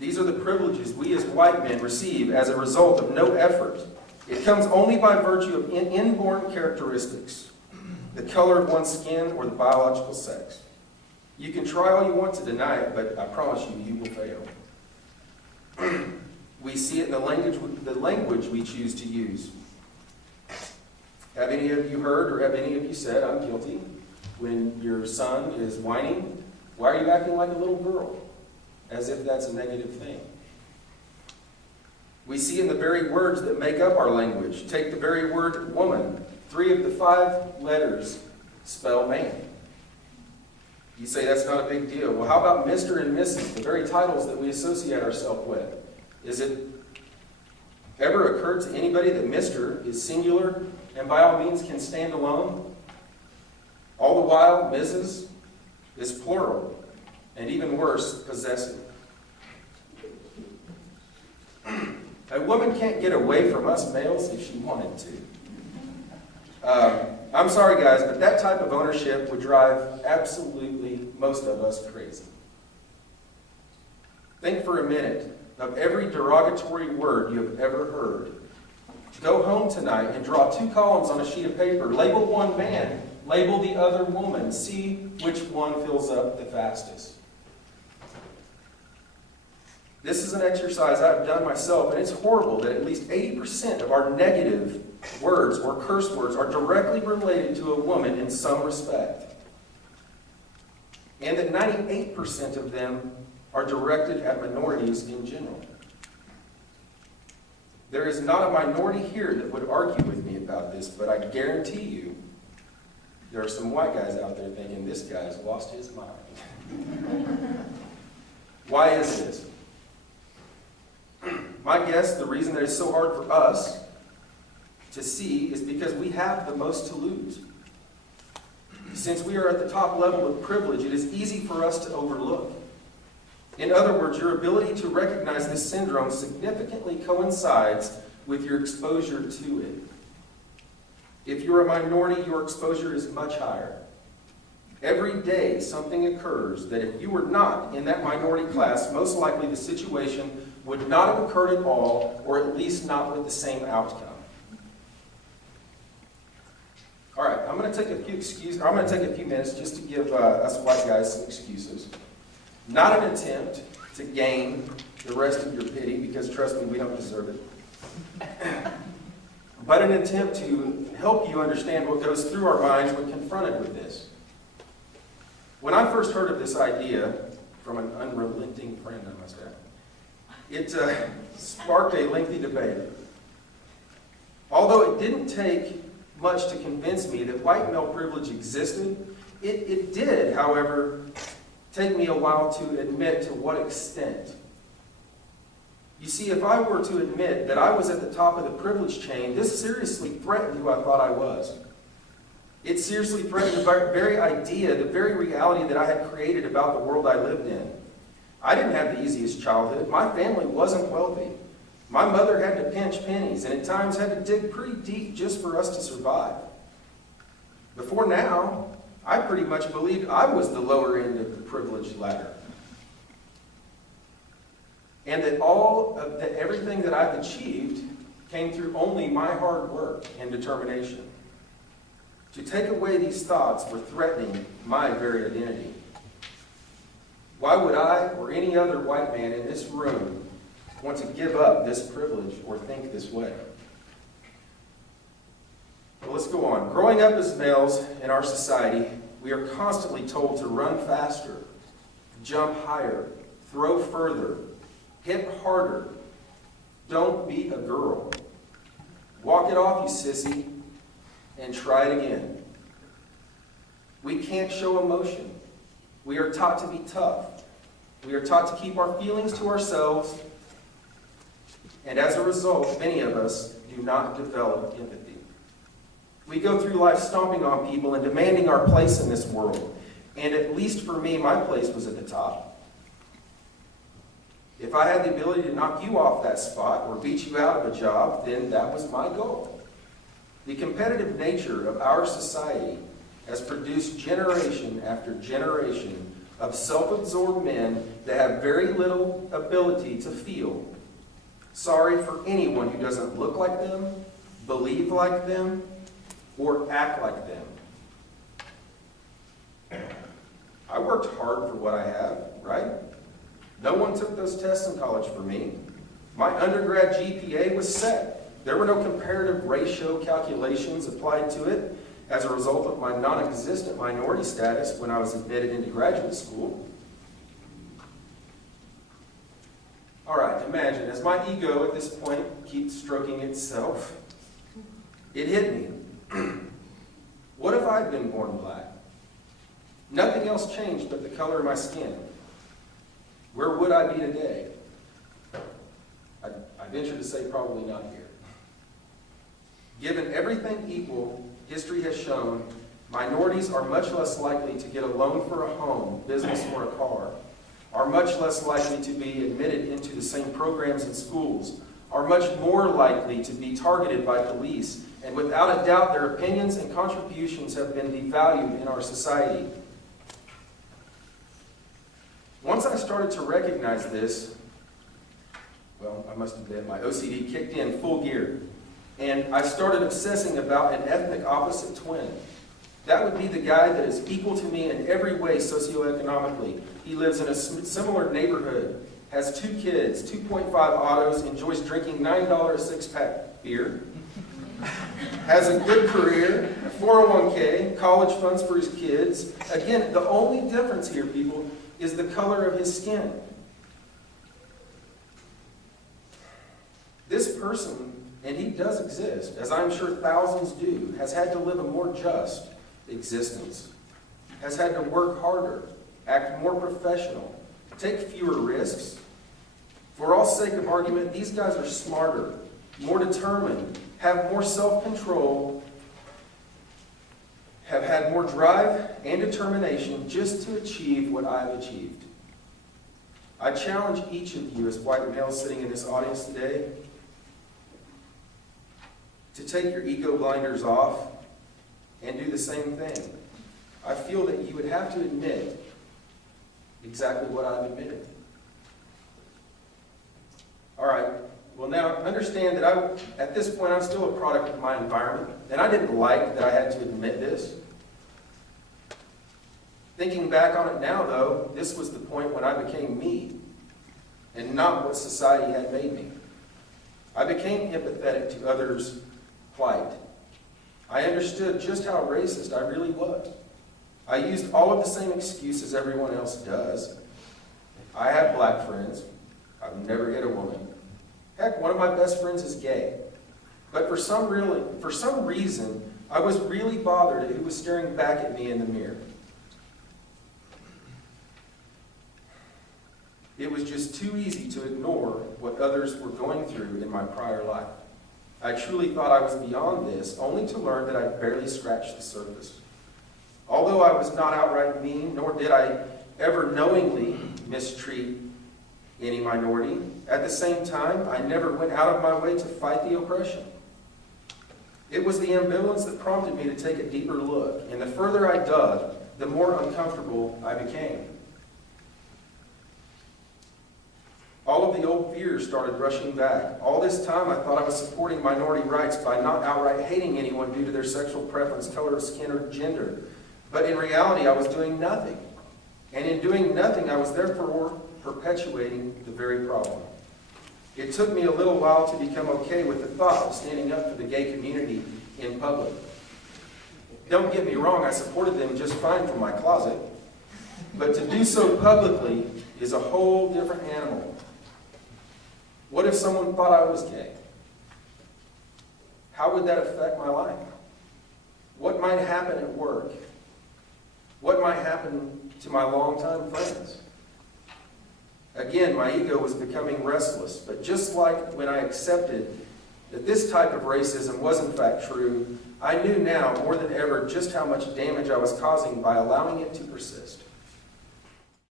These are the privileges we as white men receive as a result of no effort. It comes only by virtue of inborn characteristics, the color of one's skin or the biological sex. You can try all you want to deny it, but I promise you, you will fail. We see it in the language we choose to use. Have any of you heard or have any of you said, "I'm guilty," when your son is whining? Why are you acting like a little girl? As if that's a negative thing. We see in the very words that make up our language. Take the very word woman. 3 of the 5 letters spell man. You say that's not a big deal. Well, how about Mr. and Mrs., the very titles that we associate ourselves with? Is it ever occurred to anybody that Mr. is singular and by all means can stand alone? All the while, Mrs. is plural, and even worse, possessive. A woman can't get away from us males if she wanted to. I'm sorry, guys, but that type of ownership would drive absolutely most of us crazy. Think for a minute of every derogatory word you have ever heard. Go home tonight and draw 2 columns on a sheet of paper. Label one man, label the other woman. See which one fills up the fastest. This is an exercise I've done myself, and it's horrible that at least 80% of our negative words or curse words are directly related to a woman in some respect. And that 98% of them are directed at minorities in general. There is not a minority here that would argue with me about this, but I guarantee you there are some white guys out there thinking, this guy's lost his mind. Why is this? My guess, the reason that it's so hard for us to see is because we have the most to lose. Since we are at the top level of privilege, it is easy for us to overlook. In other words, your ability to recognize this syndrome significantly coincides with your exposure to it. If you're a minority, your exposure is much higher. Every day something occurs that if you were not in that minority class, most likely the situation would not have occurred at all, or at least not with the same outcome. All right, I'm going to take a few minutes just to give us white guys some excuses. Not an attempt to gain the rest of your pity, because trust me, we don't deserve it. But an attempt to help you understand what goes through our minds when confronted with this. When I first heard of this idea from an unrelenting friend, I must add, it sparked a lengthy debate. Although it didn't take much to convince me that white male privilege existed, it did, however, take me a while to admit to what extent. You see, if I were to admit that I was at the top of the privilege chain, this seriously threatened who I thought I was. It seriously threatened the very idea, the very reality that I had created about the world I lived in. I didn't have the easiest childhood. My family wasn't wealthy. My mother had to pinch pennies and at times had to dig pretty deep just for us to survive. Before now, I pretty much believed I was the lower end of the privileged ladder. And that everything that I've achieved came through only my hard work and determination. To take away these thoughts were threatening my very identity. Why would I or any other white man in this room want to give up this privilege or think this way? Well, let's go on. Growing up as males in our society, we are constantly told to run faster, jump higher, throw further, hit harder. Don't be a girl. Walk it off, you sissy, and try it again. We can't show emotion. We are taught to be tough. We are taught to keep our feelings to ourselves. And as a result, many of us do not develop empathy. We go through life stomping on people and demanding our place in this world. And at least for me, my place was at the top. If I had the ability to knock you off that spot or beat you out of a job, then that was my goal. The competitive nature of our society has produced generation after generation of self-absorbed men that have very little ability to feel sorry for anyone who doesn't look like them, believe like them, or act like them. I worked hard for what I have, right? No one took those tests in college for me. My undergrad GPA was set. There were no comparative ratio calculations applied to it as a result of my non-existent minority status when I was admitted into graduate school. All right, imagine, as my ego at this point keeps stroking itself, it hit me. What if I'd been born black? Nothing else changed but the color of my skin. Where would I be today? I venture to say probably not here. Given everything equal, history has shown minorities are much less likely to get a loan for a home, business, or a car, are much less likely to be admitted into the same programs in schools, are much more likely to be targeted by police, and without a doubt their opinions and contributions have been devalued in our society. Once I started to recognize this, well, I must admit my OCD kicked in full gear, and I started obsessing about an ethnic opposite twin. That would be the guy that is equal to me in every way socioeconomically. He lives in a similar neighborhood, has 2 kids, 2.5 autos, enjoys drinking $9 six-pack beer, has a good career, a 401k, college funds for his kids. Again, the only difference here, people, is the color of his skin. This person, and he does exist, as I'm sure thousands do, has had to live a more just existence, has had to work harder, act more professional, take fewer risks. For all sake of argument, these guys are smarter, more determined, have more self-control, have had more drive and determination just to achieve what I've achieved. I challenge each of you as white males sitting in this audience today to take your ego blinders off and do the same thing. I feel that you would have to admit exactly what I've admitted. All right, well now understand that at this point I'm still a product of my environment, and I didn't like that I had to admit this. Thinking back on it now though, this was the point when I became me, and not what society had made me. I became empathetic to others' plight. I understood just how racist I really was. I used all of the same excuses everyone else does. I have black friends. I've never hit a woman. Heck, one of my best friends is gay. But for some reason, I was really bothered at who was staring back at me in the mirror. It was just too easy to ignore what others were going through in my prior life. I truly thought I was beyond this, only to learn that I barely scratched the surface. Although I was not outright mean, nor did I ever knowingly mistreat any minority, at the same time, I never went out of my way to fight the oppression. It was the ambivalence that prompted me to take a deeper look, and the further I dug, the more uncomfortable I became. All of the old fears started rushing back. All this time I thought I was supporting minority rights by not outright hating anyone due to their sexual preference, color of skin, or gender. But in reality, I was doing nothing. And in doing nothing, I was therefore perpetuating the very problem. It took me a little while to become okay with the thought of standing up for the gay community in public. Don't get me wrong, I supported them just fine from my closet. But to do so publicly is a whole different animal. What if someone thought I was gay? How would that affect my life? What might happen at work? What might happen to my longtime friends? Again, my ego was becoming restless, but just like when I accepted that this type of racism was in fact true, I knew now more than ever just how much damage I was causing by allowing it to persist.